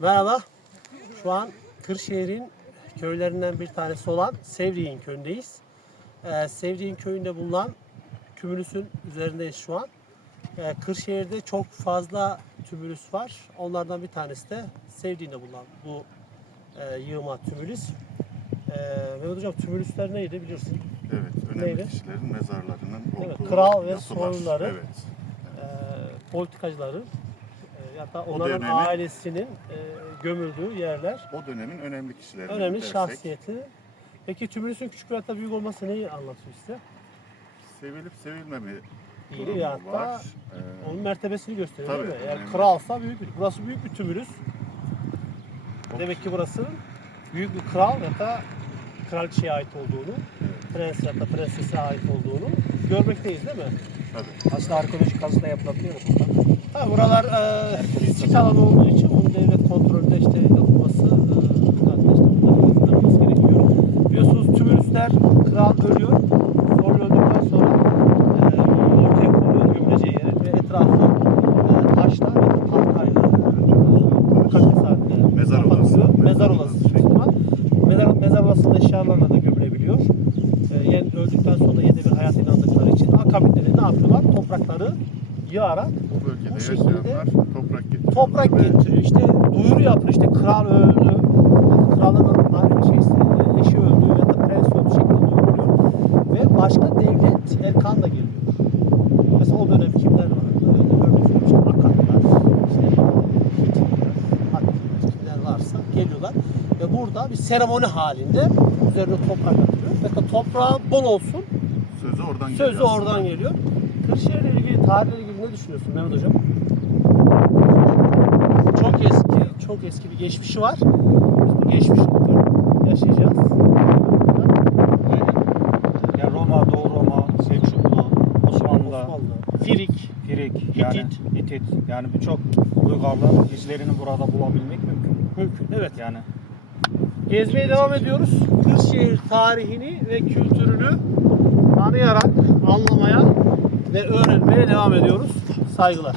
Merhaba. Şu an Kırşehir'in köylerinden bir tanesi olan Sevriğin köyündeyiz. Ee, Sevriğin köyünde bulunan tümülüsün üzerindeyiz şu an. Ee, Kırşehir'de çok fazla tümülüs var. Onlardan bir tanesi de Sevriğin'de bulunan bu e, yığma tümülüs. Ee, Mehmet Hocam tümülüsler neydi biliyorsun? Evet, önemli Neydi? kişilerin mezarlarının Evet, olduğu kral ve yapılar. soyluları. Evet. Ee, politikacıların e, hatta onların dönemi- ailesinin e, gömüldüğü yerler. O dönemin önemli kişileri. Önemli dersek, şahsiyeti. Peki tümülüsün küçük veya da büyük olması neyi anlatıyor size? Sevilip sevilmeme İyi durumu ya hatta var. Ee, onun mertebesini gösteriyor Tabii, değil mi? Yani önemli. kralsa büyük bir. Burası büyük bir tümülüs. o- Demek ki burası büyük bir kral ya da kraliçeye ait olduğunu, Evet, prens ya da prensese ait olduğunu görmekteyiz değil mi? tabii. Aslında arkeolojik kazı da yapılabiliyor burada. Tabii buralar e, sit alanı olduğu için bunun devlet kontrolünde işte yapılması, e, işte yazılması gerekiyor. Biliyorsunuz tümülüsler kral ölüyor. Sonra öldükten sonra e, ortaya konuluyor gömüleceği yere ve etrafı e, taşla ve tahtayla kafes halinde Mezar odası. Mezar odası. Mezar, mezar odasında eşyalarla da gömülebiliyor. E, yani öldükten sonra yeni bir hayat inandıkları için akabinde de ne yapıyorlar? Toprakları yığarak Bu bölgede Bu şekilde toprak getiriyor. toprak getiriyor. İşte duyuru yapıyor. İşte kral öldü. Ya da kralın şeysi, eşi öldü ya da prens öldü şeklinde duyuruluyor. Ve başka devlet erkan da geliyor. Mesela o dönem kimler varsa geliyorlar. Ve burada bir seremoni halinde üzerine toprak atıyor. Ve de toprağı bol olsun. Sözü oradan Sözü geliyor aslında. oradan geliyor. Kırşehir'le ilgili, tarihle ilgili ne düşünüyorsun Mehmet Hocam? Çok eski, çok eski bir geçmişi var. Biz bu geçmişi yaşayacağız. Yani Roma, Doğu Roma, Selçuklu, Osmanlı, Osmanlı, Firik, Firik, yani Hitit. Hitit. Yani birçok uygarlığın izlerini burada bulabilmek mümkün. mümkün. Evet. Yani Gezmeye devam ediyoruz. Kırşehir tarihini ve kültürünü tanıyarak, anlamaya ve öğrenmeye devam ediyoruz. Saygılar.